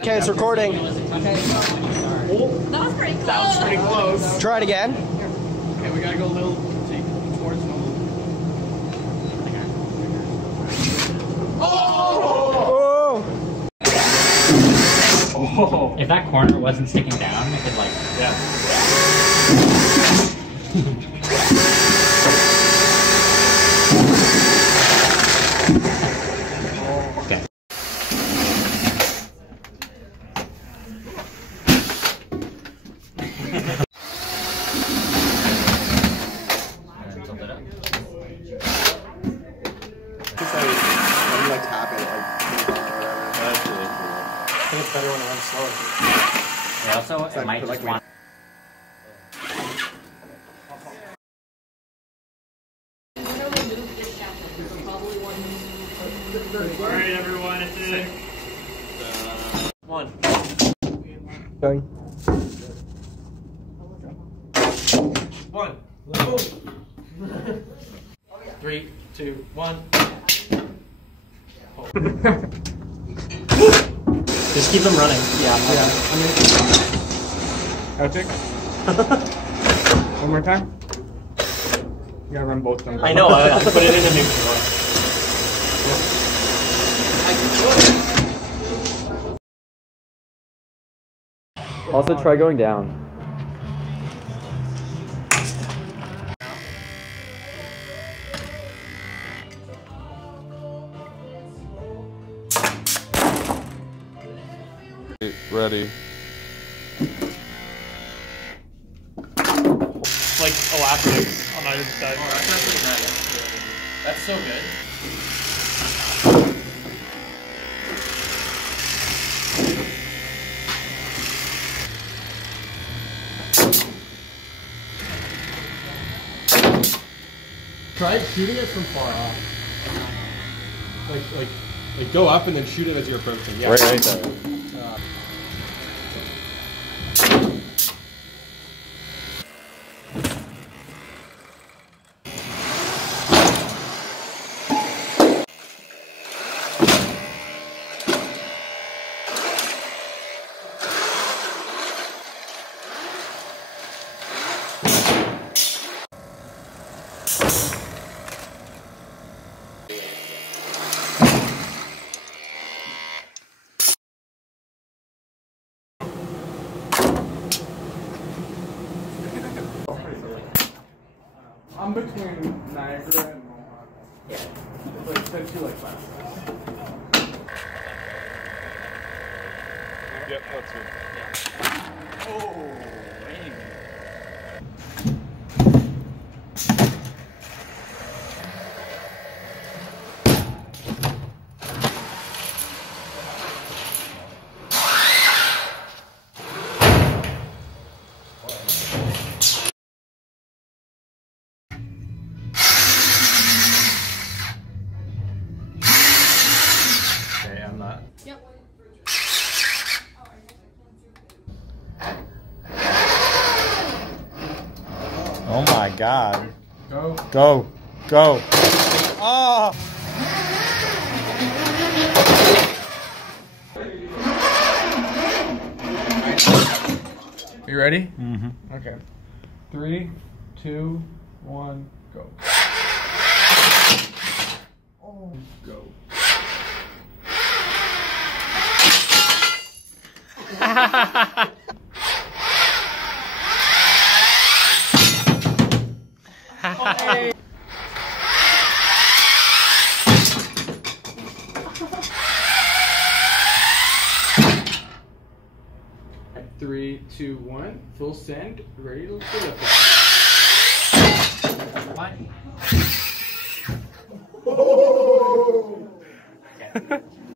Okay, it's recording. That was pretty close. That was pretty close. Try it again. Okay, we gotta go a little towards normal. Oh! Oh! If that corner wasn't sticking down, it could like... Yeah. Okay. Like tap it, like That's really cool. I think it's better when it runs slower. Yeah, also, it might just want... Alright, everyone, it's in. One. Going. One. 3, 2, 1. Just keep them running. Yeah. Outtake. One more time. You gotta run both of them. I know, I have to put it in a new Also try going down. Ready. It's like elastics on either side. Oh, that's pretty nice. That's so good. Try shooting it from far off. Like go up and then shoot it as you're approaching. Yeah. Right there. I'm between Niagara and Mohawk. Yeah. Like, said two like last. Yep, that's good. Oh, dang. Okay, I'm not. Yep. Oh my god. Go. Go. Go. Oh! You ready? Mm-hmm. Okay. 3, 2, 1, go. Oh, go. At 3, 2, 1, full send, ready to flip. What? Oh!